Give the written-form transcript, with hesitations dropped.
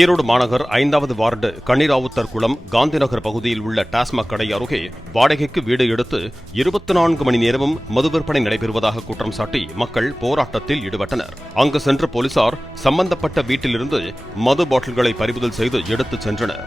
ஈரோடு மாநகர் 5வது வார்டு கன்னிராவுத்தர் குளம் காந்திநகர் பகுதியில் உள்ள டாஸ்மாக் கடை அருகே வாடகைக்கு வீடு எடுத்து 24 மணி நேரமும் மது விற்பனை நடைபெறுவதாக குற்றம் சாட்டி மக்கள் போராட்டத்தில் ஈடுபட்டனர். அங்கு சென்ற போலீசார் சம்பந்தப்பட்ட வீட்டிலிருந்து மது பாட்டில்களை பறிமுதல் செய்து எடுத்துச் சென்றனர்.